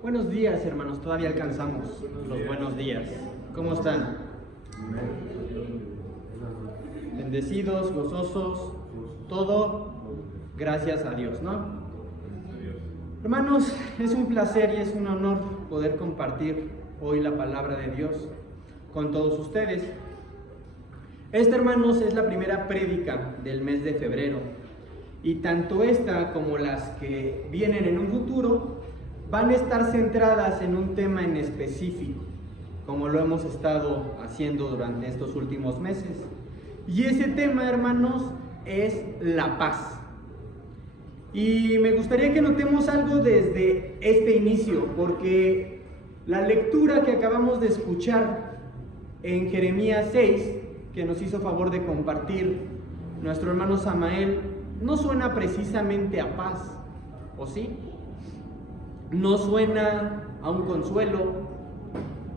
Buenos días, hermanos, todavía alcanzamos los buenos días. ¿Cómo están? Bendecidos, gozosos, todo gracias a Dios, ¿no? Hermanos, es un placer y es un honor poder compartir hoy la palabra de Dios con todos ustedes. Esta, hermanos, es la primera prédica del mes de febrero, y tanto esta como las que vienen en un futuro van a estar centradas en un tema en específico, como lo hemos estado haciendo durante estos últimos meses. Y ese tema, hermanos, es la paz. Y me gustaría que notemos algo desde este inicio, porque la lectura que acabamos de escuchar en Jeremías 6, que nos hizo favor de compartir nuestro hermano Samael, no suena precisamente a paz, ¿o sí? No suena a un consuelo,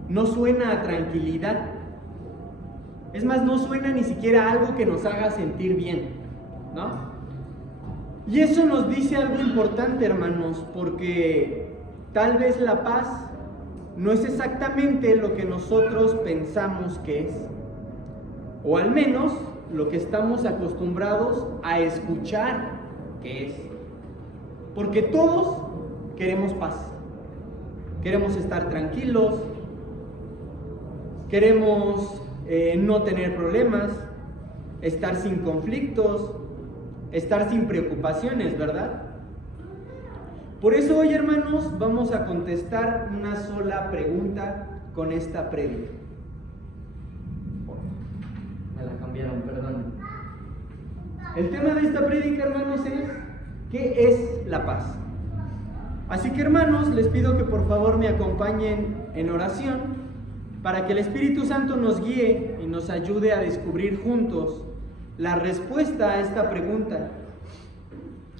no suena a tranquilidad. Es más, no suena ni siquiera a algo que nos haga sentir bien, ¿no? Y eso nos dice algo importante, hermanos, porque tal vez la paz no es exactamente lo que nosotros pensamos que es, o al menos lo que estamos acostumbrados a escuchar que es. Porque todos queremos paz, queremos estar tranquilos, queremos no tener problemas, estar sin conflictos, estar sin preocupaciones, ¿verdad? Por eso hoy, hermanos, vamos a contestar una sola pregunta con esta prédica. Me la cambiaron, perdón. El tema de esta prédica, hermanos, es ¿qué es la paz? Así que, hermanos, les pido que por favor me acompañen en oración para que el Espíritu Santo nos guíe y nos ayude a descubrir juntos la respuesta a esta pregunta.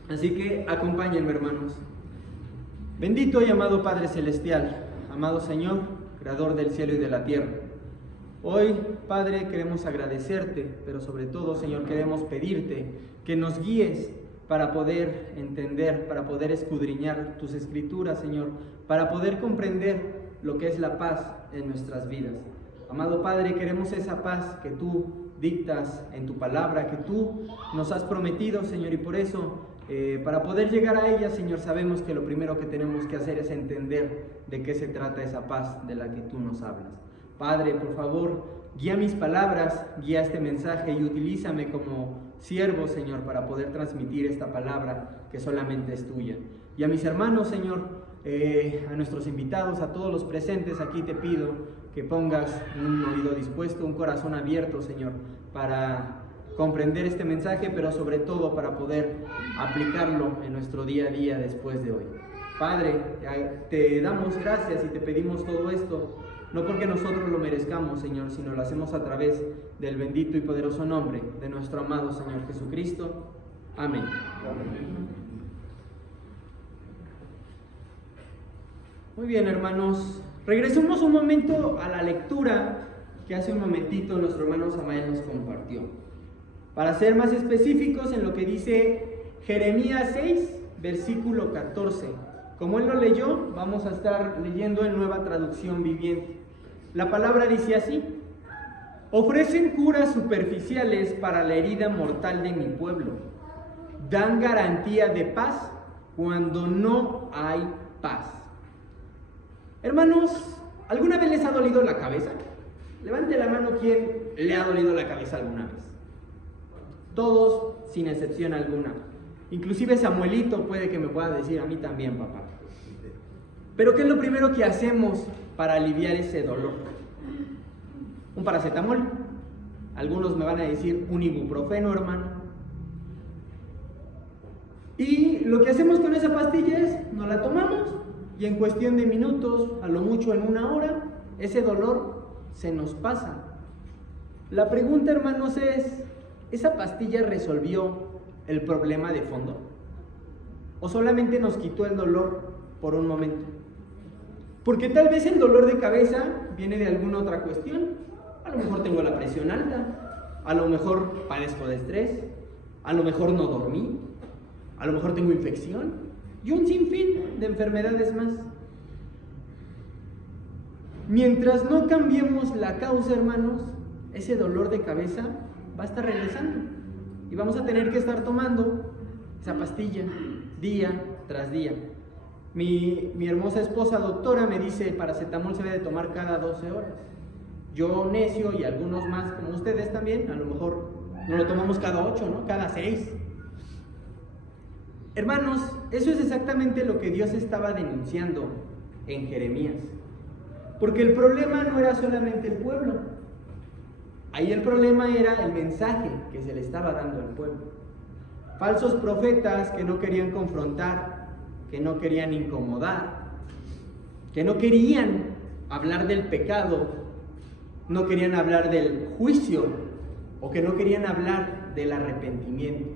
Así que acompáñenme, hermanos. Bendito y amado Padre Celestial, amado Señor, Creador del cielo y de la tierra. Hoy, Padre, queremos agradecerte, pero sobre todo, Señor, queremos pedirte que nos guíes para poder entender, para poder escudriñar tus escrituras, Señor, para poder comprender lo que es la paz en nuestras vidas. Amado Padre, queremos esa paz que tú dictas en tu palabra, que tú nos has prometido, Señor, y por eso, para poder llegar a ella, Señor, sabemos que lo primero que tenemos que hacer es entender de qué se trata esa paz de la que tú nos hablas. Padre, por favor, guía mis palabras, guía este mensaje y utilízame como siervo, Señor, para poder transmitir esta palabra que solamente es tuya. Y a mis hermanos, Señor, a nuestros invitados, a todos los presentes aquí te pido que pongas un oído dispuesto, un corazón abierto, Señor, para comprender este mensaje, pero sobre todo para poder aplicarlo en nuestro día a día después de hoy. Padre, te damos gracias y te pedimos todo esto, no porque nosotros lo merezcamos, Señor, sino lo hacemos a través del bendito y poderoso nombre de nuestro amado Señor Jesucristo. Amén. Muy bien, hermanos. Regresemos un momento a la lectura que hace un momentito nuestro hermano Samael nos compartió. Para ser más específicos en lo que dice Jeremías 6, versículo 14. Como él lo leyó, vamos a estar leyendo en Nueva Traducción Viviente. La palabra dice así: ofrecen curas superficiales para la herida mortal de mi pueblo. Dan garantía de paz cuando no hay paz. Hermanos, ¿alguna vez les ha dolido la cabeza? Levante la mano quien le ha dolido la cabeza alguna vez. Todos, sin excepción alguna. Inclusive Samuelito puede que me pueda decir, a mí también, papá. Pero ¿qué es lo primero que hacemos para aliviar ese dolor? Un paracetamol. Algunos me van a decir un ibuprofeno, hermano. Y lo que hacemos con esa pastilla es, nos la tomamos y en cuestión de minutos, a lo mucho en una hora, ese dolor se nos pasa. La pregunta, hermanos, es, ¿esa pastilla resolvió el problema de fondo? ¿O solamente nos quitó el dolor por un momento? Porque tal vez el dolor de cabeza viene de alguna otra cuestión. A lo mejor tengo la presión alta, a lo mejor padezco de estrés, a lo mejor no dormí, a lo mejor tengo infección y un sinfín de enfermedades más. mientras no cambiemos la causa, hermanos, ese dolor de cabeza va a estar regresando. Y vamos a tener que estar tomando esa pastilla día tras día. Mi hermosa esposa doctora me dice, el paracetamol se debe de tomar cada 12 horas. Yo, necio, y algunos más como ustedes también, a lo mejor no lo tomamos cada 8, ¿no? Cada 6. Hermanos, eso es exactamente lo que Dios estaba denunciando en Jeremías. Porque el problema no era solamente el pueblo. Ahí el problema era el mensaje que se le estaba dando al pueblo. Falsos profetas que no querían confrontar, que no querían incomodar, que no querían hablar del pecado, no querían hablar del juicio o que no querían hablar del arrepentimiento.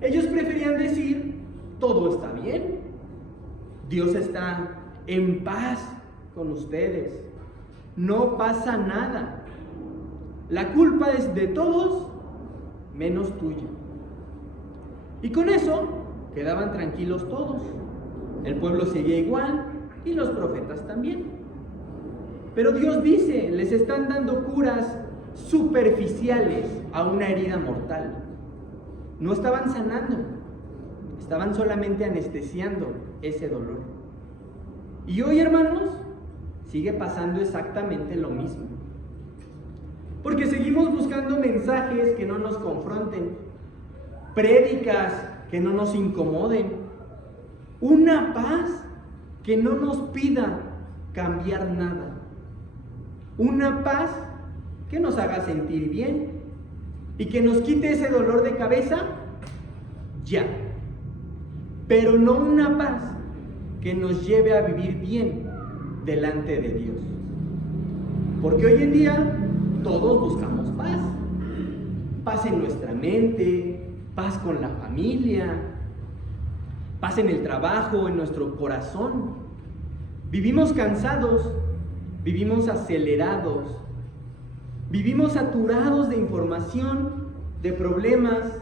Ellos preferían decir, todo está bien, Dios está en paz con ustedes, no pasa nada, la culpa es de todos menos tuya. Y con eso quedaban tranquilos todos, el pueblo seguía igual y los profetas también. Pero Dios dice, les están dando curas superficiales a una herida mortal. No estaban sanando, estaban solamente anestesiando ese dolor. Y hoy, hermanos, sigue pasando exactamente lo mismo. Porque seguimos buscando mensajes que no nos confronten, prédicas que no nos incomoden, una paz que no nos pida cambiar nada. Una paz que nos haga sentir bien y que nos quite ese dolor de cabeza, ya. Pero no una paz que nos lleve a vivir bien delante de Dios. Porque hoy en día todos buscamos paz. Paz en nuestra mente, paz con la familia, paz en el trabajo, en nuestro corazón. Vivimos cansados, vivimos acelerados, vivimos saturados de información, de problemas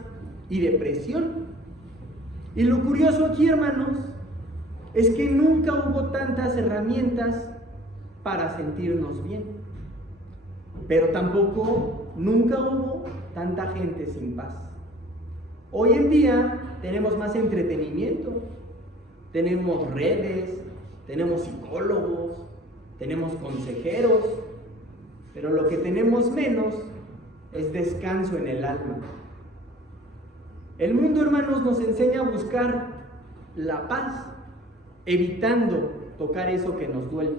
y de presión. Y lo curioso aquí, hermanos, es que nunca hubo tantas herramientas para sentirnos bien. Pero tampoco nunca hubo tanta gente sin paz. Hoy en día tenemos más entretenimiento, tenemos redes, tenemos psicólogos, tenemos consejeros, pero lo que tenemos menos es descanso en el alma. El mundo, hermanos, nos enseña a buscar la paz, evitando tocar eso que nos duele.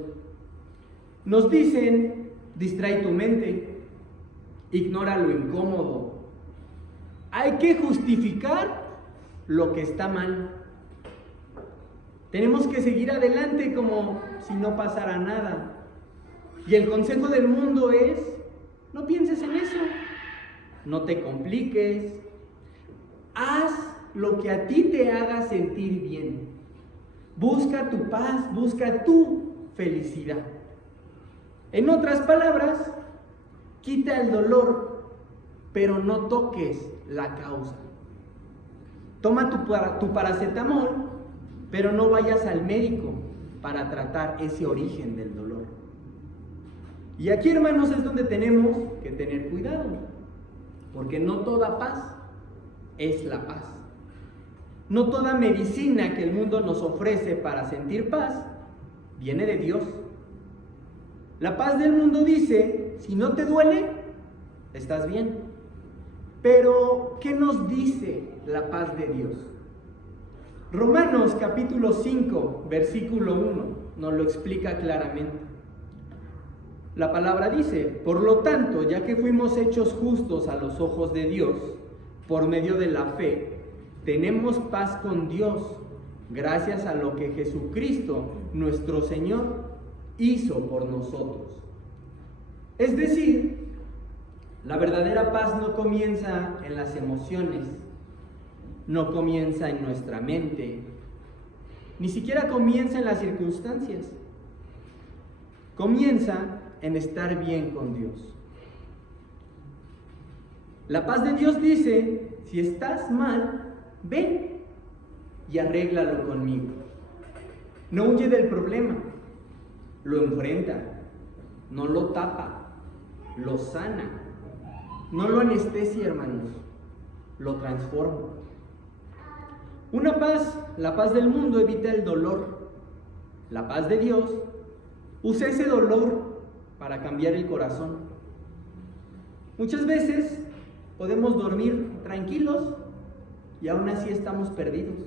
Nos dicen, distrae tu mente, ignora lo incómodo. Hay que justificar lo que está mal. Tenemos que seguir adelante como si no pasara nada. Y el consejo del mundo es, no pienses en eso, no te compliques, haz lo que a ti te haga sentir bien. Busca tu paz, busca tu felicidad. En otras palabras, quita el dolor, pero no toques la causa. Toma tu paracetamol, pero no vayas al médico para tratar ese origen del dolor. Y aquí, hermanos, es donde tenemos que tener cuidado, porque no toda paz es la paz. No toda medicina que el mundo nos ofrece para sentir paz viene de Dios. La paz del mundo dice, si no te duele, estás bien. Pero, ¿qué nos dice la paz de Dios? Romanos capítulo 5, versículo 1, nos lo explica claramente. La palabra dice, por lo tanto, ya que fuimos hechos justos a los ojos de Dios, por medio de la fe, tenemos paz con Dios, gracias a lo que Jesucristo, nuestro Señor, hizo por nosotros. Es decir, la verdadera paz no comienza en las emociones, no comienza en nuestra mente, ni siquiera comienza en las circunstancias. Comienza en estar bien con Dios. La paz de Dios dice, si estás mal, ven y arréglalo conmigo. No huye del problema, lo enfrenta, no lo tapa, lo sana, no lo anestesia, hermanos, lo transforma. Una paz, la paz del mundo, evita el dolor. La paz de Dios usa ese dolor para cambiar el corazón. Muchas veces podemos dormir tranquilos y aún así estamos perdidos.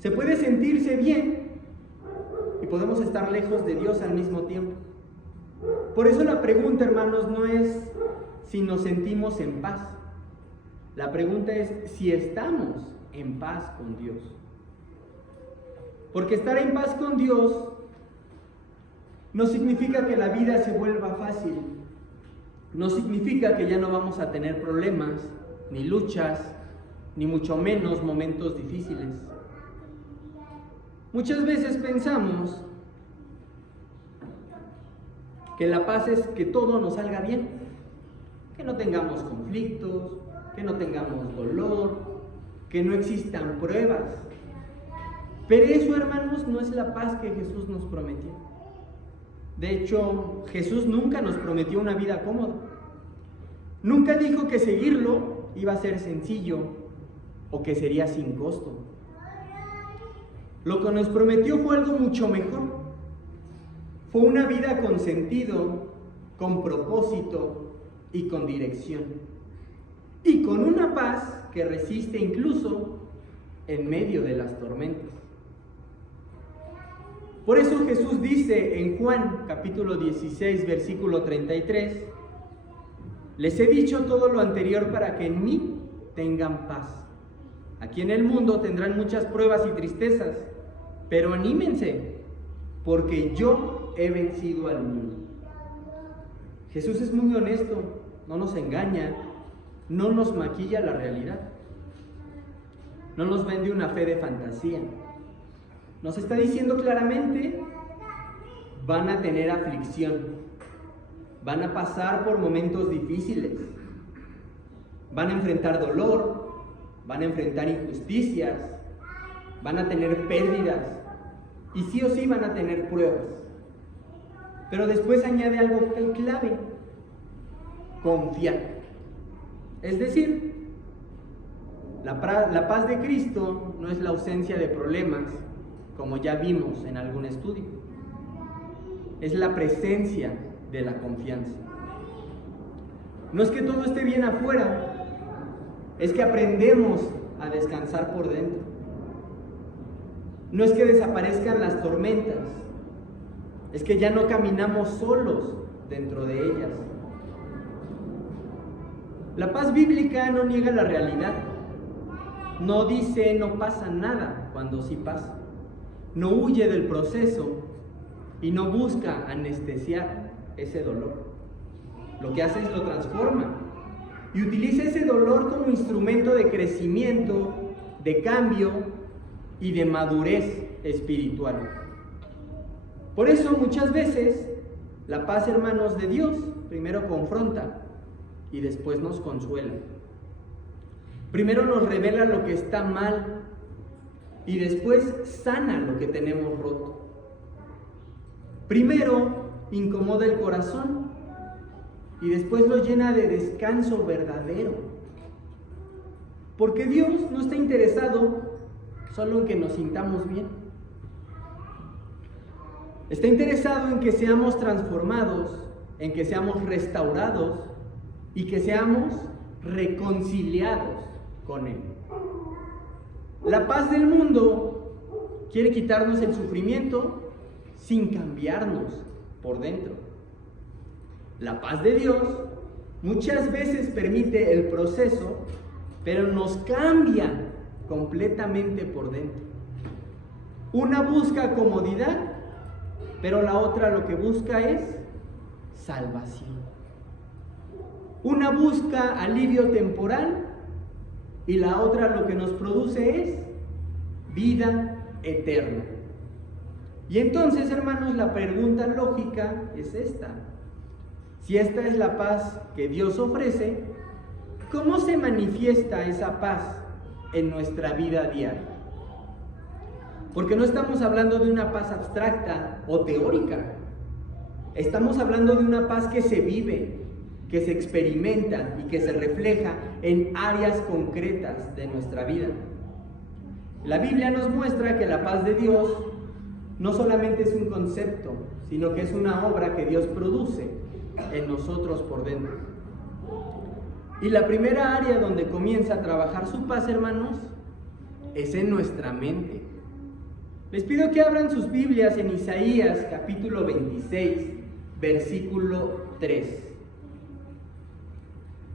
Se puede sentirse bien y podemos estar lejos de Dios al mismo tiempo. Por eso la pregunta, hermanos, no es si nos sentimos en paz. La pregunta es si estamos en paz con Dios. Porque estar en paz con Dios no significa que la vida se vuelva fácil. No significa que ya no vamos a tener problemas, ni luchas, ni mucho menos momentos difíciles. Muchas veces pensamos que la paz es que todo nos salga bien, que no tengamos conflictos, que no tengamos dolor, que no existan pruebas. Pero eso, hermanos, no es la paz que Jesús nos prometió. De hecho, Jesús nunca nos prometió una vida cómoda. Nunca dijo que seguirlo iba a ser sencillo o que sería sin costo. Lo que nos prometió fue algo mucho mejor. Fue una vida con sentido, con propósito y con dirección. Y con una paz que resiste incluso en medio de las tormentas. Por eso Jesús dice en Juan capítulo 16, versículo 33, les he dicho todo lo anterior para que en mí tengan paz. Aquí en el mundo tendrán muchas pruebas y tristezas, pero anímense, porque yo he vencido al mundo. Jesús es muy honesto, no nos engaña, no nos maquilla la realidad, no nos vende una fe de fantasía. Nos está diciendo claramente, van a tener aflicción, van a pasar por momentos difíciles, van a enfrentar dolor, van a enfrentar injusticias, van a tener pérdidas y sí o sí van a tener pruebas. Pero después añade algo clave: confiar. Es decir, la paz de Cristo no es la ausencia de problemas, como ya vimos en algún estudio. Es la presencia de la confianza. No es que todo esté bien afuera, es que aprendemos a descansar por dentro. No es que desaparezcan las tormentas, es que ya no caminamos solos dentro de ellas. La paz bíblica no niega la realidad, no dice no pasa nada cuando sí pasa, no huye del proceso y no busca anestesiar ese dolor. Lo que hace es lo transforma y utiliza ese dolor como instrumento de crecimiento, de cambio y de madurez espiritual. Por eso muchas veces la paz, hermanos, de Dios primero confronta y después nos consuela. Primero nos revela lo que está mal y después sana lo que tenemos roto. Primero incomoda el corazón y después lo llena de descanso verdadero. Porque Dios no está interesado solo en que nos sintamos bien. Está interesado en que seamos transformados, en que seamos restaurados y que seamos reconciliados con Él. La paz del mundo quiere quitarnos el sufrimiento sin cambiarnos por dentro. La paz de Dios muchas veces permite el proceso, pero nos cambia completamente por dentro. Una busca comodidad, pero la otra lo que busca es salvación. Una busca alivio temporal y la otra lo que nos produce es vida eterna. Y entonces, hermanos, la pregunta lógica es esta: si esta es la paz que Dios ofrece, ¿cómo se manifiesta esa paz en nuestra vida diaria? Porque no estamos hablando de una paz abstracta o teórica. Estamos hablando de una paz que se vive, que se experimenta y que se refleja en áreas concretas de nuestra vida. La Biblia nos muestra que la paz de Dios no solamente es un concepto, sino que es una obra que Dios produce en nosotros por dentro. Y la primera área donde comienza a trabajar su paz, hermanos, es en nuestra mente. Les pido que abran sus Biblias en Isaías capítulo 26, versículo 3.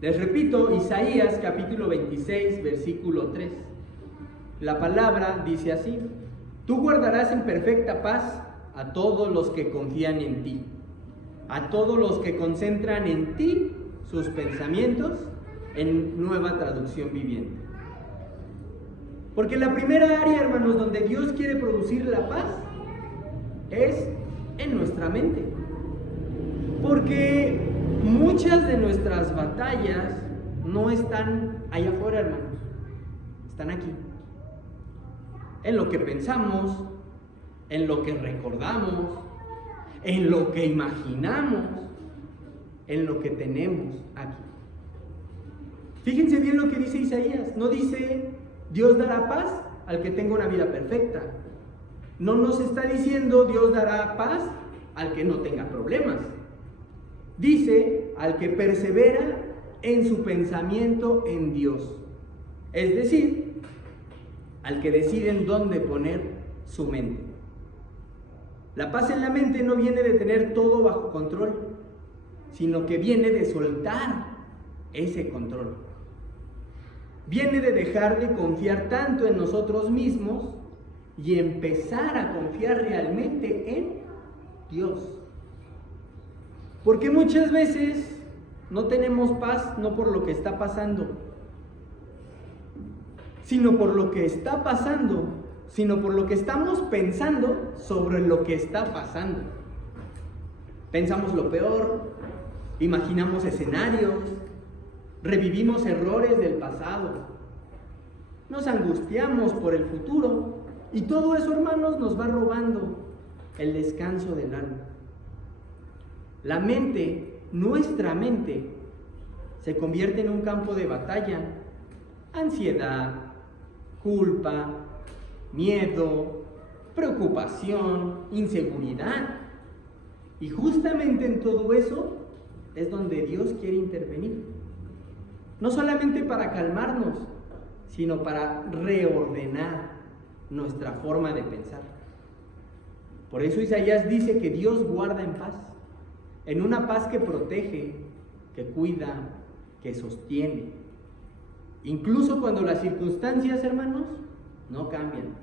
Les repito, Isaías capítulo 26, versículo 3. La palabra dice así: tú guardarás en perfecta paz a todos los que confían en ti, a todos los que concentran en ti sus pensamientos, en Nueva Traducción Viviente. Porque la primera área, hermanos, donde Dios quiere producir la paz es en nuestra mente. Porque muchas de nuestras batallas no están allá afuera, hermanos, están aquí. En lo que pensamos, en lo que recordamos, en lo que imaginamos, en lo que tenemos aquí. Fíjense bien lo que dice Isaías. No dice Dios dará paz al que tenga una vida perfecta. No nos está diciendo Dios dará paz al que no tenga problemas. Dice al que persevera en su pensamiento en Dios. Es decir, al que decide en dónde poner su mente. La paz en la mente no viene de tener todo bajo control, sino que viene de soltar ese control. Viene de dejar de confiar tanto en nosotros mismos y empezar a confiar realmente en Dios. Porque muchas veces no tenemos paz no por lo que está pasando, sino por lo que está pasando, sino por lo que estamos pensando sobre lo que está pasando. Pensamos lo peor, imaginamos escenarios, revivimos errores del pasado, nos angustiamos por el futuro y todo eso, hermanos, nos va robando el descanso del alma. La mente, nuestra mente, se convierte en un campo de batalla. Ansiedad, culpa, miedo, preocupación, inseguridad. Y justamente en todo eso es donde Dios quiere intervenir. No solamente para calmarnos, sino para reordenar nuestra forma de pensar. Por eso Isaías dice que Dios guarda en paz, en una paz que protege, que cuida, que sostiene. Incluso cuando las circunstancias, hermanos, no cambian.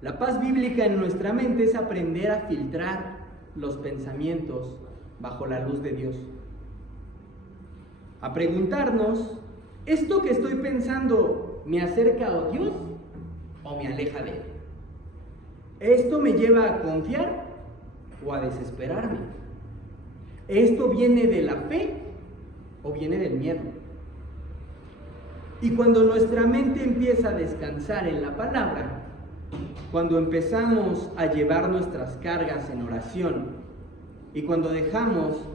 La paz bíblica en nuestra mente es aprender a filtrar los pensamientos bajo la luz de Dios. A preguntarnos, ¿esto que estoy pensando me acerca a Dios o me aleja de Él? ¿Esto me lleva a confiar o a desesperarme? ¿Esto viene de la fe o viene del miedo? Y cuando nuestra mente empieza a descansar en la palabra, cuando empezamos a llevar nuestras cargas en oración y cuando dejamos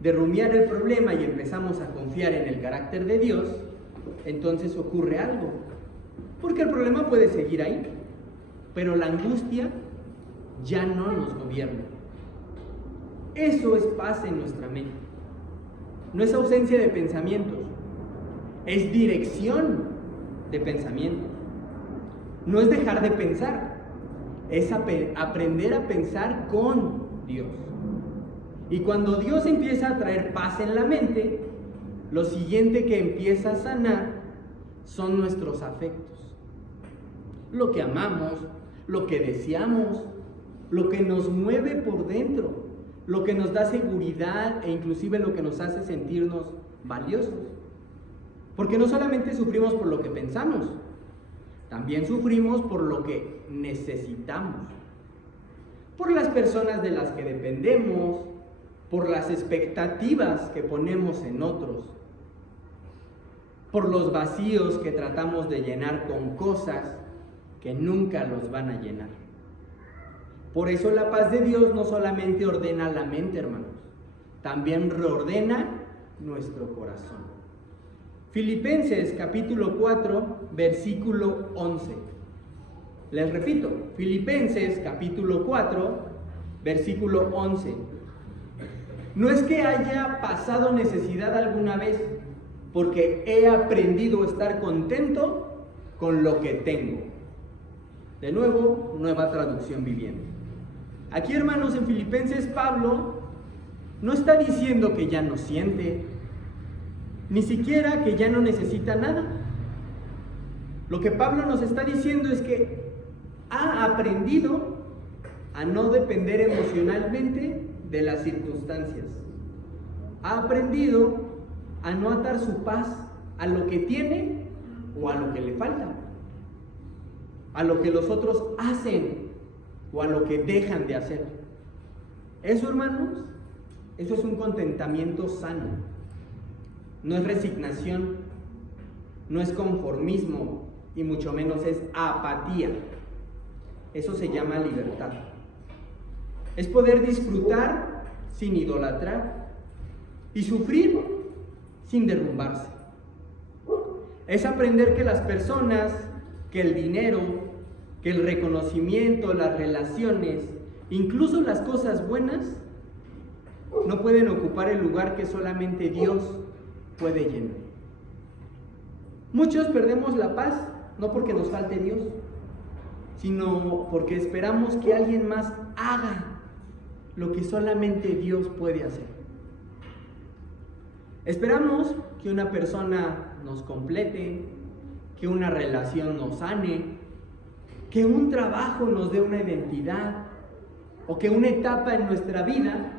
de rumiar el problema y empezamos a confiar en el carácter de Dios, entonces ocurre algo. Porque el problema puede seguir ahí, pero la angustia ya no nos gobierna. Eso es paz en nuestra mente. No es ausencia de pensamientos, es dirección de pensamientos. No es dejar de pensar, es aprender a pensar con Dios. Y cuando Dios empieza a traer paz en la mente, lo siguiente que empieza a sanar son nuestros afectos. Lo que amamos, lo que deseamos, lo que nos mueve por dentro, lo que nos da seguridad e inclusive lo que nos hace sentirnos valiosos. Porque no solamente sufrimos por lo que pensamos, también sufrimos por lo que necesitamos. Por las personas de las que dependemos, por las expectativas que ponemos en otros, por los vacíos que tratamos de llenar con cosas que nunca los van a llenar. Por eso la paz de Dios no solamente ordena la mente, hermanos, también reordena nuestro corazón. Filipenses capítulo 4, versículo 11. Les repito, Filipenses capítulo 4, versículo 11. No es que haya pasado necesidad alguna vez, porque he aprendido a estar contento con lo que tengo. De nuevo, Nueva Traducción Viviente. Aquí, hermanos, en Filipenses, Pablo no está diciendo que ya no siente, ni siquiera que ya no necesita nada. Lo que Pablo nos está diciendo es que ha aprendido a no depender emocionalmente de las circunstancias. Ha aprendido a no atar su paz a lo que tiene o a lo que le falta, a lo que los otros hacen o a lo que dejan de hacer. Eso, hermanos, eso es un contentamiento sano. No es resignación, no es conformismo y mucho menos es apatía. Eso se llama libertad. Es poder disfrutar sin idolatrar y sufrir sin derrumbarse. Es aprender que las personas, que el dinero, que el reconocimiento, las relaciones, incluso las cosas buenas, no pueden ocupar el lugar que solamente Dios puede llenar. Muchos perdemos la paz, no porque nos falte Dios, sino porque esperamos que alguien más haga lo que solamente Dios puede hacer. Esperamos que una persona nos complete, que una relación nos sane, que un trabajo nos dé una identidad o que una etapa en nuestra vida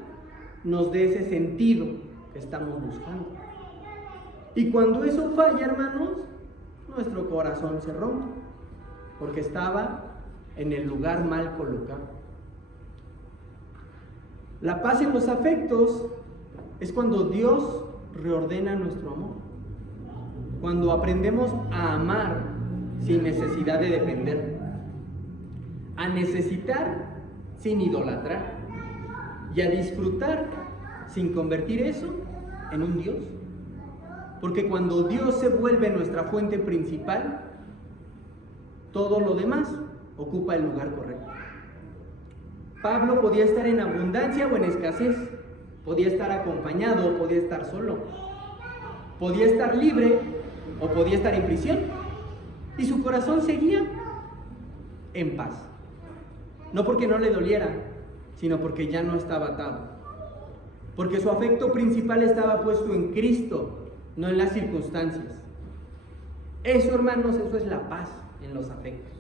nos dé ese sentido que estamos buscando. Y cuando eso falla, hermanos, nuestro corazón se rompe porque estaba en el lugar mal colocado. La paz en los afectos es cuando Dios reordena nuestro amor, cuando aprendemos a amar sin necesidad de depender, a necesitar sin idolatrar y a disfrutar sin convertir eso en un Dios. Porque cuando Dios se vuelve nuestra fuente principal, todo lo demás ocupa el lugar correcto. Pablo podía estar en abundancia o en escasez, podía estar acompañado o podía estar solo, podía estar libre o podía estar en prisión, y su corazón seguía en paz. No porque no le doliera, sino porque ya no estaba atado, porque su afecto principal estaba puesto en Cristo, no en las circunstancias. Eso, hermanos, eso es la paz en los afectos.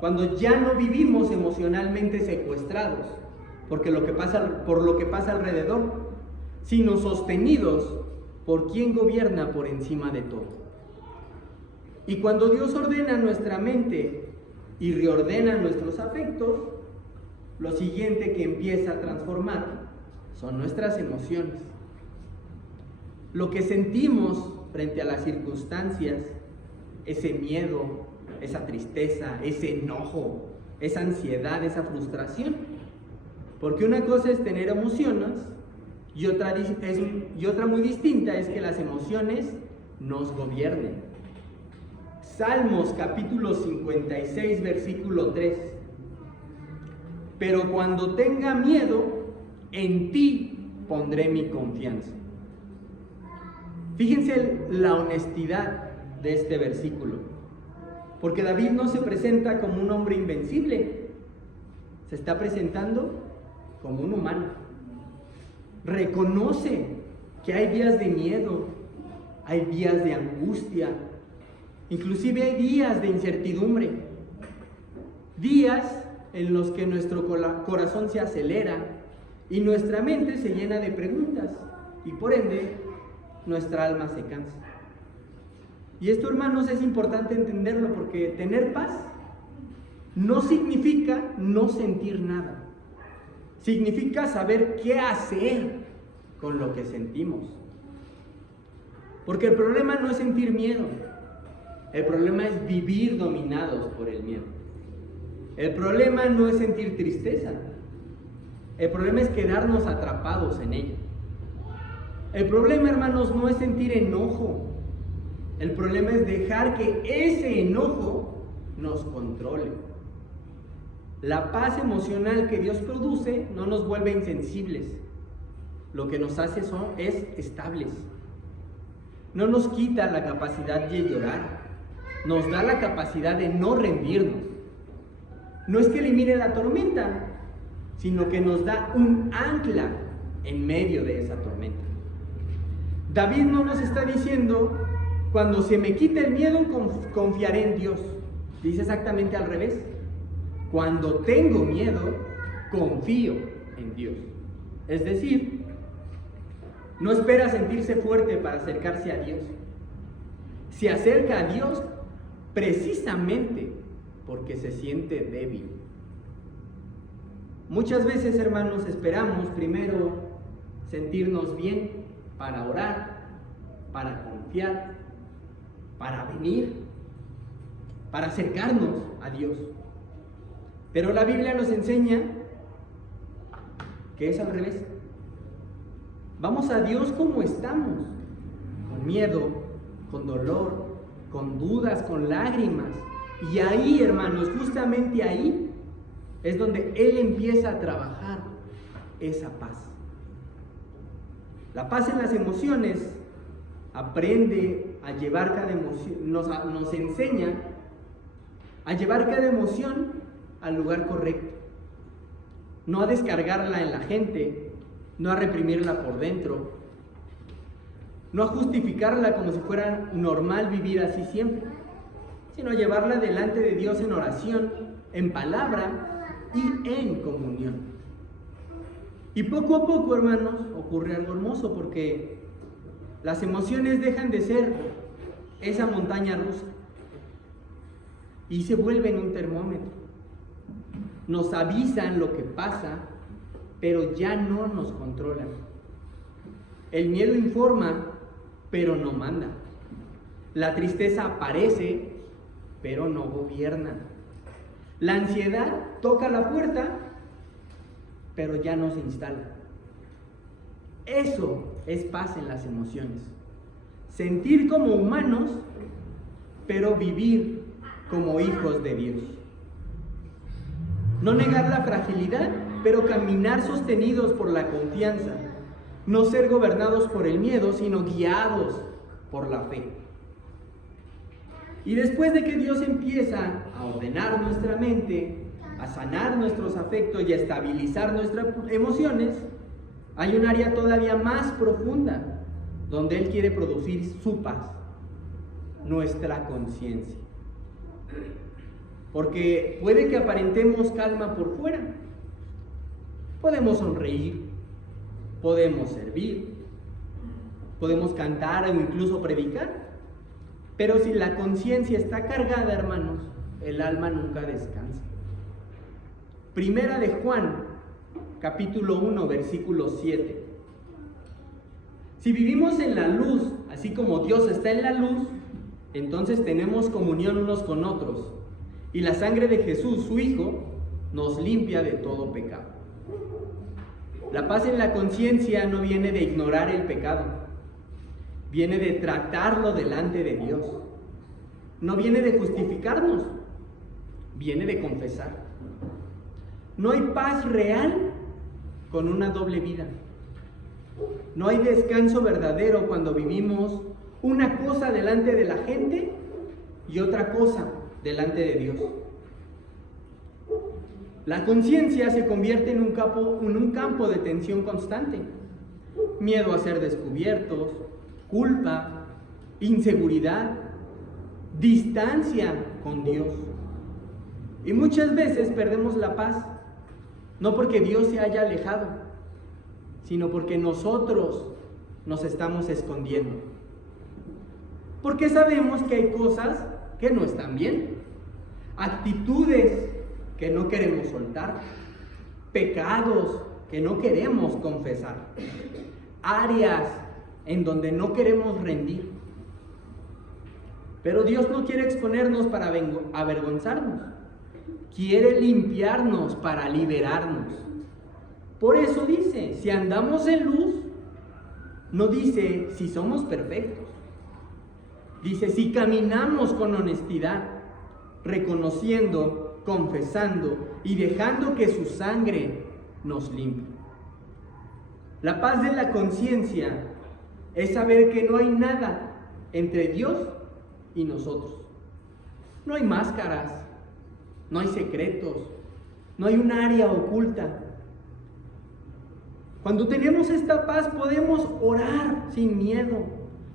Cuando ya no vivimos emocionalmente secuestrados por lo que pasa alrededor, sino sostenidos por quien gobierna por encima de todo. Y cuando Dios ordena nuestra mente y reordena nuestros afectos, lo siguiente que empieza a transformar son nuestras emociones. Lo que sentimos frente a las circunstancias, ese miedo, esa tristeza, ese enojo, esa ansiedad, esa frustración. Porque una cosa es tener emociones y otra muy distinta es que las emociones nos gobiernen. Salmos capítulo 56, versículo 3. Pero cuando tenga miedo, en ti pondré mi confianza. Fíjense la honestidad de este versículo. Porque David no se presenta como un hombre invencible, se está presentando como un humano. Reconoce que hay días de miedo, hay días de angustia, inclusive hay días de incertidumbre, días en los que nuestro corazón se acelera y nuestra mente se llena de preguntas y por ende nuestra alma se cansa. Y esto, hermanos, es importante entenderlo porque tener paz no significa no sentir nada. Significa saber qué hacer con lo que sentimos. Porque el problema no es sentir miedo. El problema es vivir dominados por el miedo. El problema no es sentir tristeza. El problema es quedarnos atrapados en ella. El problema, hermanos, no es sentir enojo. El problema es dejar que ese enojo nos controle. La paz emocional que Dios produce no nos vuelve insensibles. Lo que nos hace es estables. No nos quita la capacidad de llorar. Nos da la capacidad de no rendirnos. No es que elimine la tormenta, sino que nos da un ancla en medio de esa tormenta. David no nos está diciendo, cuando se me quite el miedo, confiaré en Dios. Dice exactamente al revés. Cuando tengo miedo, confío en Dios. Es decir, no espera sentirse fuerte para acercarse a Dios. Se acerca a Dios precisamente porque se siente débil. Muchas veces, hermanos, esperamos primero sentirnos bien para orar, para confiar, para venir, para acercarnos a Dios. Pero la Biblia nos enseña que es al revés. Vamos a Dios como estamos, con miedo, con dolor, con dudas, con lágrimas. Y ahí, hermanos, justamente ahí es donde Él empieza a trabajar esa paz. La paz en las emociones aprende a llevar cada emoción, nos enseña a llevar cada emoción al lugar correcto. No a descargarla en la gente, no a reprimirla por dentro, no a justificarla como si fuera normal vivir así siempre, sino a llevarla delante de Dios en oración, en palabra y en comunión. Y poco a poco, hermanos, ocurre algo hermoso, porque las emociones dejan de ser esa montaña rusa y se vuelven un termómetro. Nos avisan lo que pasa, pero ya no nos controlan. El miedo informa, pero no manda. La tristeza aparece, pero no gobierna. La ansiedad toca la puerta, pero ya no se instala. Eso es paz en las emociones. Sentir como humanos, pero vivir como hijos de Dios. No negar la fragilidad, pero caminar sostenidos por la confianza. No ser gobernados por el miedo, sino guiados por la fe. Y después de que Dios empieza a ordenar nuestra mente, a sanar nuestros afectos y a estabilizar nuestras emociones, hay un área todavía más profunda donde Él quiere producir su paz, nuestra conciencia. Porque puede que aparentemos calma por fuera. Podemos sonreír, podemos servir, podemos cantar o incluso predicar. Pero si la conciencia está cargada, hermanos, el alma nunca descansa. Primera de Juan, capítulo 1, versículo 7. Si vivimos en la luz, así como Dios está en la luz, entonces tenemos comunión unos con otros. Y la sangre de Jesús, su Hijo, nos limpia de todo pecado. La paz en la conciencia no viene de ignorar el pecado. Viene de tratarlo delante de Dios. No viene de justificarnos. Viene de confesar. No hay paz real con una doble vida. No hay descanso verdadero cuando vivimos una cosa delante de la gente y otra cosa delante de Dios. La conciencia se convierte en un campo de tensión constante. Miedo a ser descubiertos, culpa, inseguridad, distancia con Dios. Y muchas veces perdemos la paz, no porque Dios se haya alejado, sino porque nosotros nos estamos escondiendo. Porque sabemos que hay cosas que no están bien, actitudes que no queremos soltar, pecados que no queremos confesar, áreas en donde no queremos rendir. Pero Dios no quiere exponernos para avergonzarnos, quiere limpiarnos para liberarnos. Por eso dice, si andamos en luz, no dice si somos perfectos. Dice, si caminamos con honestidad, reconociendo, confesando y dejando que su sangre nos limpie. La paz de la conciencia es saber que no hay nada entre Dios y nosotros. No hay máscaras, no hay secretos, no hay un área oculta. Cuando tenemos esta paz podemos orar sin miedo,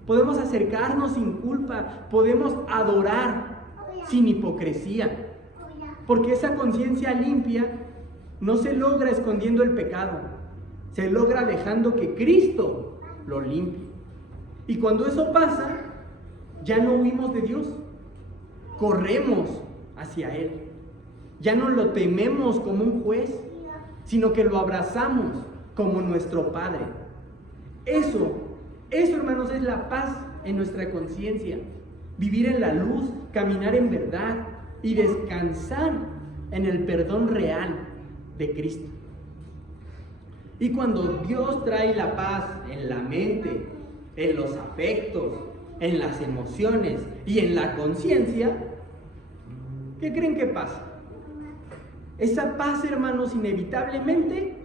podemos acercarnos sin culpa, podemos adorar sin hipocresía, porque esa conciencia limpia no se logra escondiendo el pecado, se logra dejando que Cristo lo limpie. Y cuando eso pasa, ya no huimos de Dios, corremos hacia Él. Ya no lo tememos como un juez, sino que lo abrazamos como nuestro Padre. Eso, hermanos, es la paz en nuestra conciencia. Vivir en la luz, caminar en verdad y descansar en el perdón real de Cristo. Y cuando Dios trae la paz en la mente, en los afectos, en las emociones y en la conciencia, ¿qué creen que pasa? Esa paz, hermanos, inevitablemente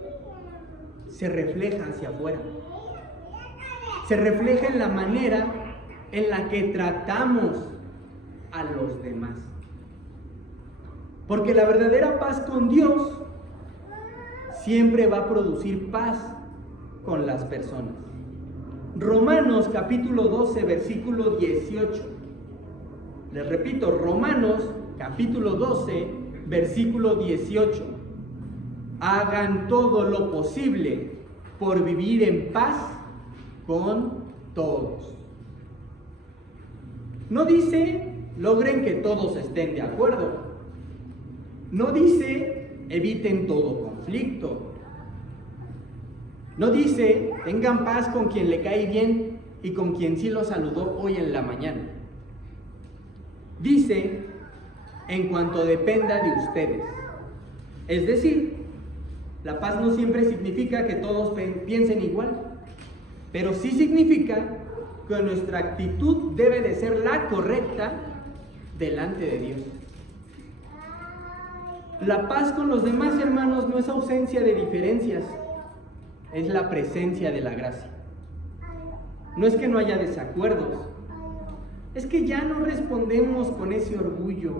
se refleja hacia afuera. Se refleja en la manera en la que tratamos a los demás. Porque la verdadera paz con Dios siempre va a producir paz con las personas. Romanos capítulo 12, versículo 18. Les repito, Romanos capítulo 12, versículo 18. Hagan todo lo posible por vivir en paz con todos. No dice, logren que todos estén de acuerdo. No dice, eviten todo conflicto. No dice, tengan paz con quien le cae bien y con quien sí lo saludó hoy en la mañana. Dice, en cuanto dependa de ustedes. Es decir, la paz no siempre significa que todos piensen igual, pero sí significa que nuestra actitud debe de ser la correcta delante de Dios. La paz con los demás, hermanos, no es ausencia de diferencias, es la presencia de la gracia. No es que no haya desacuerdos, es que ya no respondemos con ese orgullo,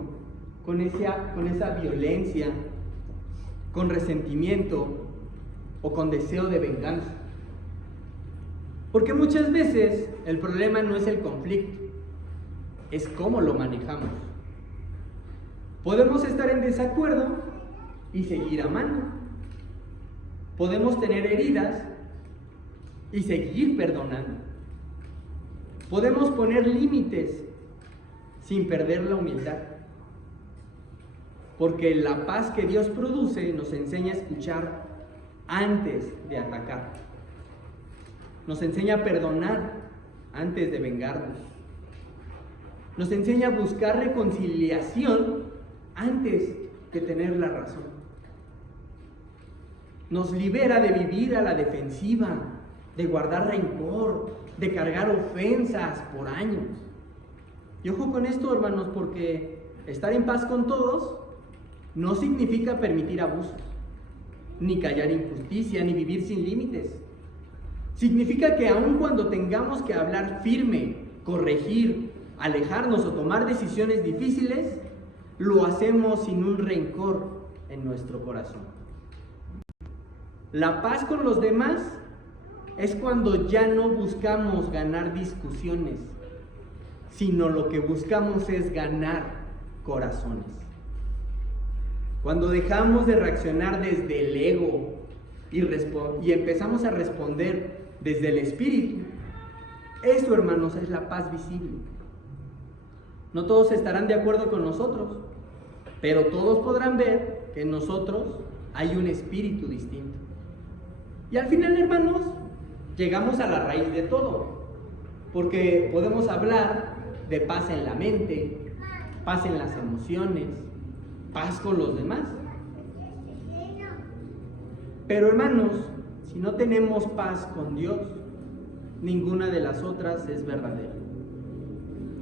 con esa violencia, con resentimiento o con deseo de venganza. Porque muchas veces el problema no es el conflicto, es cómo lo manejamos. Podemos estar en desacuerdo y seguir amando. Podemos tener heridas y seguir perdonando. Podemos poner límites sin perder la humildad. Porque la paz que Dios produce nos enseña a escuchar antes de atacar. Nos enseña a perdonar antes de vengarnos. Nos enseña a buscar reconciliación antes de tener la razón. Nos libera de vivir a la defensiva, de guardar rencor, de cargar ofensas por años. Y ojo con esto, hermanos, porque estar en paz con todos no significa permitir abusos, ni callar injusticia, ni vivir sin límites. Significa que aun cuando tengamos que hablar firme, corregir, alejarnos o tomar decisiones difíciles, lo hacemos sin un rencor en nuestro corazón. La paz con los demás es cuando ya no buscamos ganar discusiones, sino lo que buscamos es ganar corazones. Cuando dejamos de reaccionar desde el ego y empezamos a responder desde el espíritu, eso, hermanos, es la paz visible. No todos estarán de acuerdo con nosotros, pero todos podrán ver que en nosotros hay un espíritu distinto. Y al final, hermanos, llegamos a la raíz de todo, porque podemos hablar de paz en la mente, paz en las emociones, paz con los demás. Pero hermanos, si no tenemos paz con Dios, ninguna de las otras es verdadera.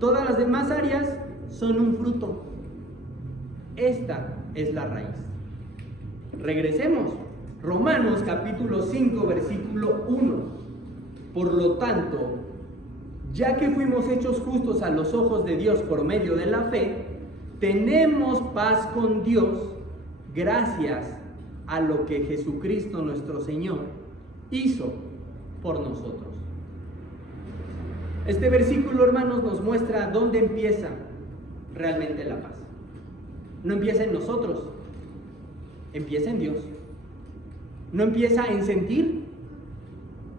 Todas las demás áreas son un fruto. Esta es la raíz. Regresemos. Romanos capítulo 5, versículo 1. Por lo tanto, ya que fuimos hechos justos a los ojos de Dios por medio de la fe, tenemos paz con Dios gracias a lo que Jesucristo nuestro Señor hizo por nosotros. Este versículo, hermanos, nos muestra dónde empieza realmente la paz. No empieza en nosotros, empieza en Dios. No empieza en sentir,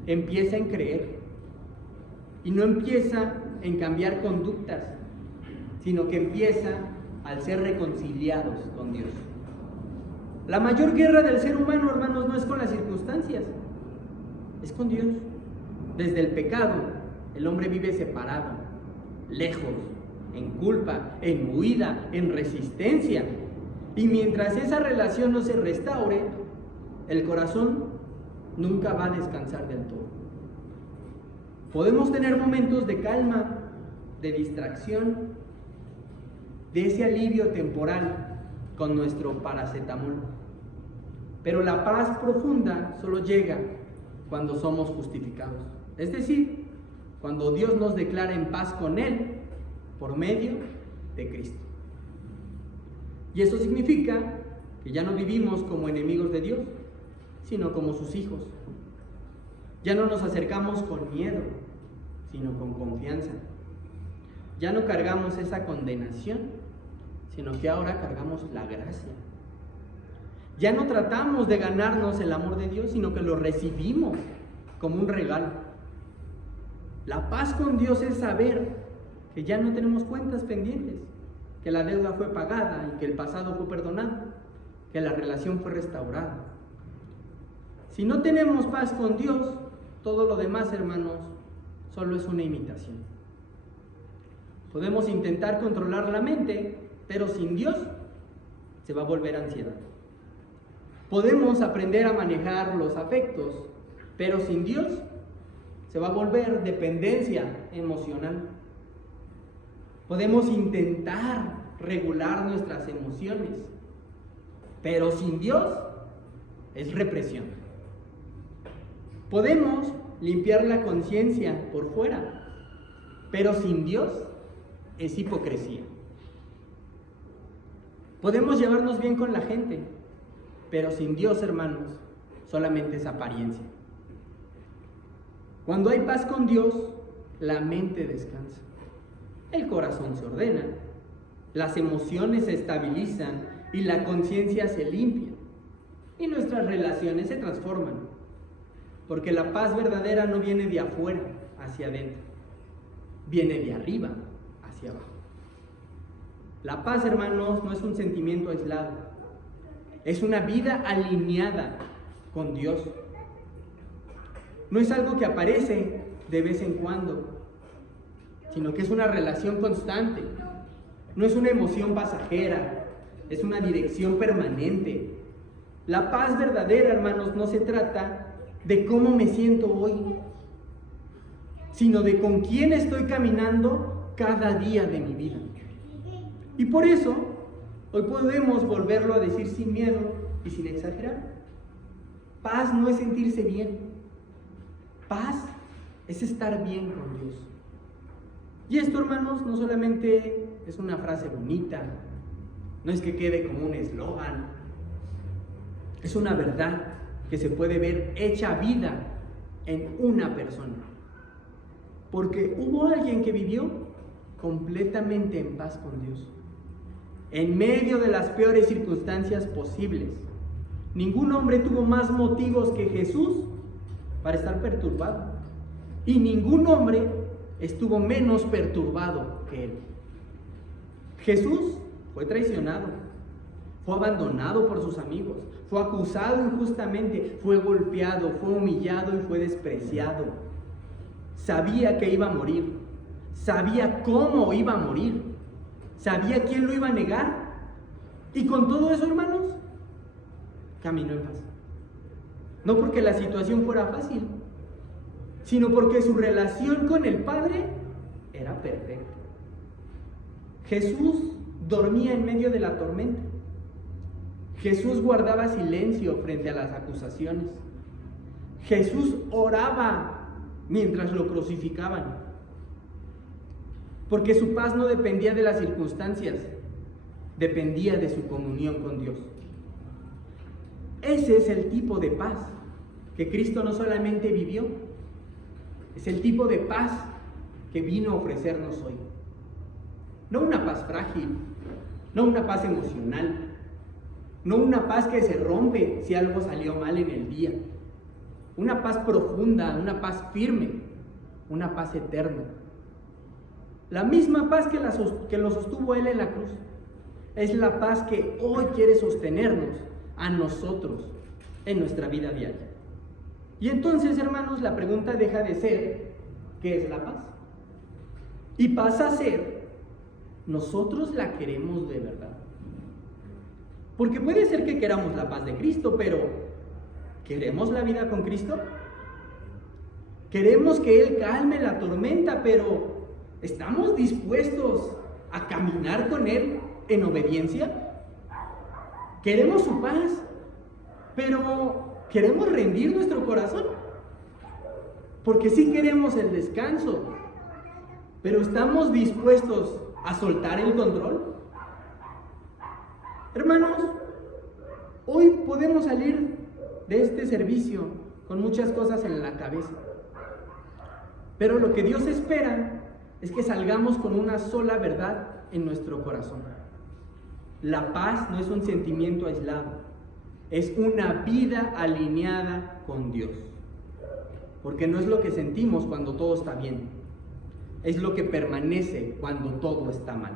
empieza en creer. Y no empieza en cambiar conductas, sino que empieza al ser reconciliados con Dios. La mayor guerra del ser humano, hermanos, no es con las circunstancias, es con Dios. Desde el pecado, el hombre vive separado, lejos, en culpa, en huida, en resistencia. Y mientras esa relación no se restaure, el corazón nunca va a descansar del todo. Podemos tener momentos de calma, de distracción, de ese alivio temporal con nuestro paracetamol. Pero la paz profunda solo llega cuando somos justificados. Es decir, cuando Dios nos declara en paz con Él por medio de Cristo. Y eso significa que ya no vivimos como enemigos de Dios, sino como sus hijos. Ya no nos acercamos con miedo, sino con confianza. Ya no cargamos esa condenación, sino que ahora cargamos la gracia. Ya no tratamos de ganarnos el amor de Dios, sino que lo recibimos como un regalo. La paz con Dios es saber que ya no tenemos cuentas pendientes, que la deuda fue pagada y que el pasado fue perdonado, que la relación fue restaurada. Si no tenemos paz con Dios, todo lo demás, hermanos, solo es una imitación. Podemos intentar controlar la mente, pero sin Dios se va a volver ansiedad. Podemos aprender a manejar los afectos, pero sin Dios se va a volver dependencia emocional. Podemos intentar regular nuestras emociones, pero sin Dios es represión. Podemos limpiar la conciencia por fuera, pero sin Dios es hipocresía. Podemos llevarnos bien con la gente, pero sin Dios, hermanos, solamente es apariencia. Cuando hay paz con Dios, la mente descansa, el corazón se ordena, las emociones se estabilizan y la conciencia se limpia, y nuestras relaciones se transforman, porque la paz verdadera no viene de afuera hacia adentro, viene de arriba hacia abajo. La paz, hermanos, no es un sentimiento aislado, es una vida alineada con Dios. No es algo que aparece de vez en cuando, sino que es una relación constante. No es una emoción pasajera, es una dirección permanente. La paz verdadera, hermanos, no se trata de cómo me siento hoy, sino de con quién estoy caminando cada día de mi vida. Y por eso, hoy podemos volverlo a decir sin miedo y sin exagerar. Paz no es sentirse bien. Paz es estar bien con Dios. Y esto, hermanos, no solamente es una frase bonita, no es que quede como un eslogan, es una verdad que se puede ver hecha vida en una persona. Porque hubo alguien que vivió completamente en paz con Dios, en medio de las peores circunstancias posibles. Ningún hombre tuvo más motivos que Jesús para estar perturbado, y ningún hombre estuvo menos perturbado que él. Jesús fue traicionado, fue abandonado por sus amigos, fue acusado injustamente, fue golpeado, fue humillado y fue despreciado. Sabía que iba a morir, sabía cómo iba a morir, sabía quién lo iba a negar Y con todo eso, hermanos, caminó en paz. No porque la situación fuera fácil, sino porque su relación con el Padre era perfecta. Jesús dormía en medio de la tormenta. Jesús guardaba silencio frente a las acusaciones. Jesús oraba mientras lo crucificaban. Porque su paz no dependía de las circunstancias, dependía de su comunión con Dios. Ese es el tipo de paz que Cristo no solamente vivió, es el tipo de paz que vino a ofrecernos hoy. No una paz frágil, no una paz emocional, no una paz que se rompe si algo salió mal en el día. Una paz profunda, una paz firme, una paz eterna. La misma paz que lo sostuvo Él en la cruz, es la paz que hoy quiere sostenernos a nosotros en nuestra vida diaria. Y entonces, hermanos, la pregunta deja de ser, ¿qué es la paz? Y pasa a ser, ¿nosotros la queremos de verdad? Porque puede ser que queramos la paz de Cristo, pero ¿queremos la vida con Cristo? Queremos que Él calme la tormenta, pero ¿estamos dispuestos a caminar con Él en obediencia? Queremos su paz, pero ¿queremos rendir nuestro corazón? Porque sí queremos el descanso, pero ¿estamos dispuestos a soltar el control? Hermanos, hoy podemos salir de este servicio con muchas cosas en la cabeza, pero lo que Dios espera es que salgamos con una sola verdad en nuestro corazón. La paz no es un sentimiento aislado, es una vida alineada con Dios. Porque no es lo que sentimos cuando todo está bien, es lo que permanece cuando todo está mal.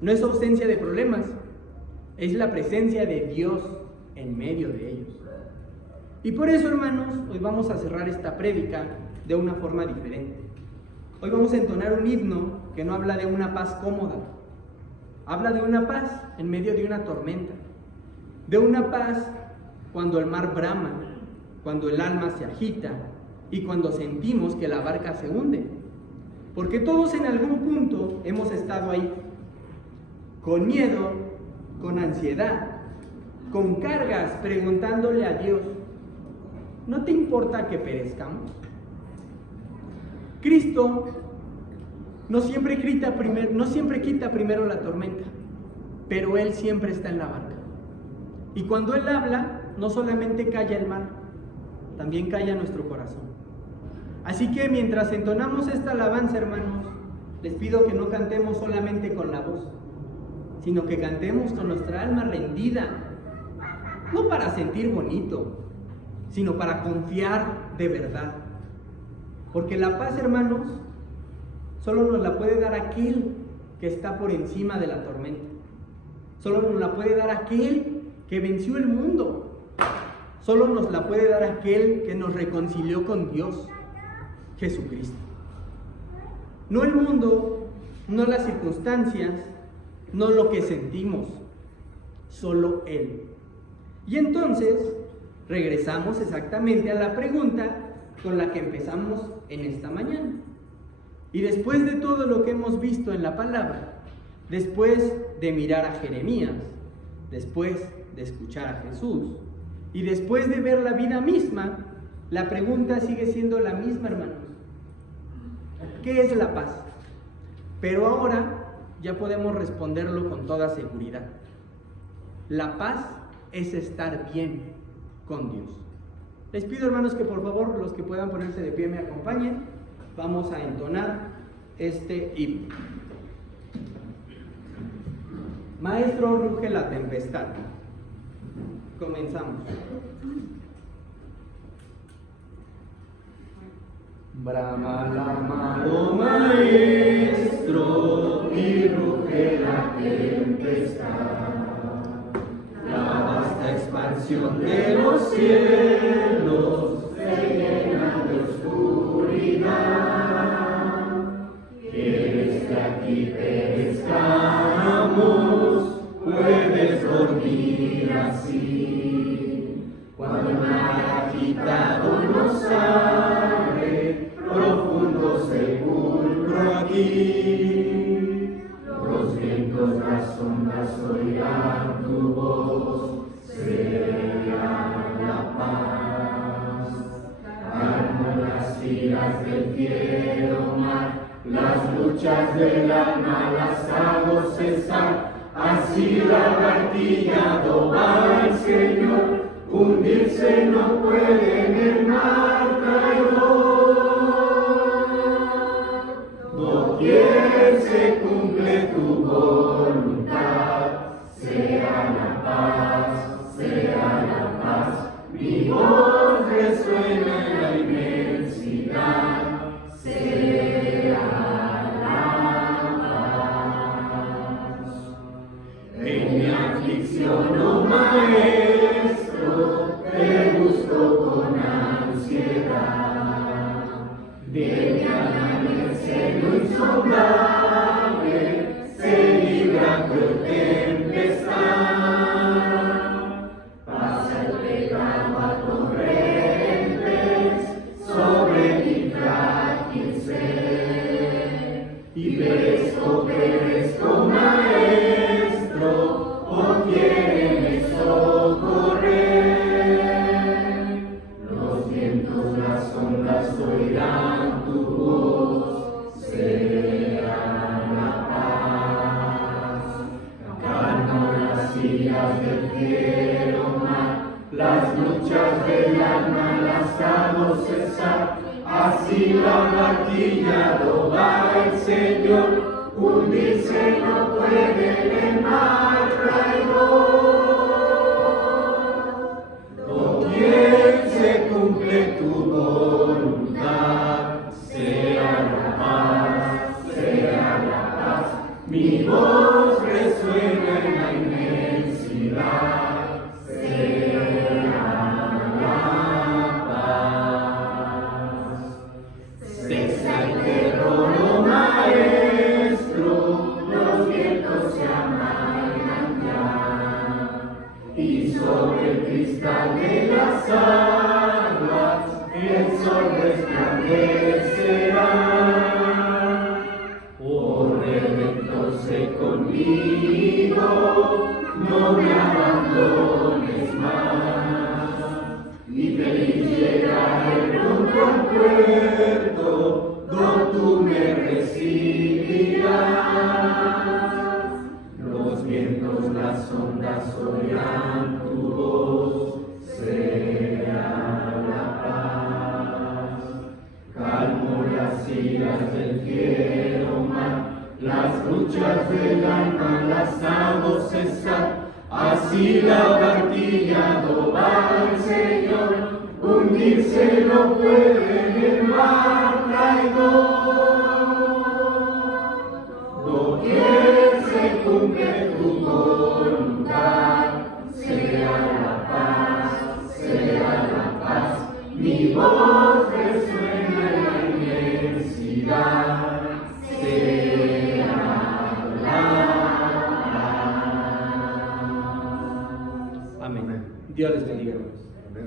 No es ausencia de problemas, es la presencia de Dios en medio de ellos. Y por eso, hermanos, hoy vamos a cerrar esta prédica de una forma diferente. Hoy vamos a entonar un himno que no habla de una paz cómoda, habla de una paz en medio de una tormenta, de una paz cuando el mar brama, cuando el alma se agita y cuando sentimos que la barca se hunde. Porque todos en algún punto hemos estado ahí, con miedo, con ansiedad, con cargas, preguntándole a Dios, ¿no te importa que perezcamos? Cristo no siempre quita primero la tormenta, pero Él siempre está en la barca. Y cuando Él habla, no solamente calla el mar, también calla nuestro corazón. Así que mientras entonamos esta alabanza, hermanos, les pido que no cantemos solamente con la voz, sino que cantemos con nuestra alma rendida, no para sentir bonito, sino para confiar de verdad. Porque la paz, hermanos, solo nos la puede dar aquel que está por encima de la tormenta. Solo nos la puede dar aquel que venció el mundo. Solo nos la puede dar aquel que nos reconcilió con Dios, Jesucristo. No el mundo, no las circunstancias, no lo que sentimos, solo Él. Y entonces regresamos exactamente a la pregunta con la que empezamos en esta mañana. Y después de todo lo que hemos visto en la palabra, después de mirar a Jeremías, después de escuchar a Jesús y después de ver la vida misma, la pregunta sigue siendo la misma, hermanos. ¿Qué es la paz? Pero ahora ya podemos responderlo con toda seguridad. La paz es estar bien con Dios. Les pido, hermanos, que por favor los que puedan ponerse de pie me acompañen. Vamos a entonar este himno. Maestro, ruge la tempestad. Comenzamos. Brama la mano, maestro, y ruge la tempestad. La vasta expansión de los cielos se llena de oscuridad. ¿Quieres que aquí perezcamos? Pues así, cuando nada quitado nos abre, profundo sepulcro aquí. Los vientos, las ondas oirán tu voz, será la paz. Calmo las iras del fiero mar, las luchas del alma las hago cesar. Así lagartillado va el Señor, hundirse no puede en el mar traidor. Doquier se cumple tu voluntad, sea la paz, mi voz resuena en la inmensidad, sea en mi aflicción, oh Maestro, te busco con ansiedad. De mi alma en el seno insondable se libra cruel tempestad. Pasa el pecado a torrentes sobre mi frágil ser. Y perezco, Maestro, oh quiéreme socorrer. Los vientos, las ondas oirán tu voz, será la paz. Calmo las iras del fiero mar, las luchas del alma las hago cesar. Así lagartillado va el Señor, hundirse no puede en el mar traidor. Doquier se cumple tu voluntad, sea la paz, mi voz resuena en la inmensidad, sea la paz. Cesa el terror, oh Maestro, los vientos se amainan ya, y sobre el cristal de las aguas el sol resplandecerá. Oh Redentor, sé conmigo, no me abandones más, y feliz llegaré pronto al puerto, donde tú me recibirás. Los vientos, las ondas oirán tu voz, sea la paz. Calmo las iras del fiero mar, las luchas del alma las hago cesar. Así lagartillado va el Señor, hundirse no puede en el mar traidor. Doquier se cumple tu voluntad, sea la paz, mi voz resuena en la inmensidad, sea la paz. Amén. Dios les bendiga. Amén.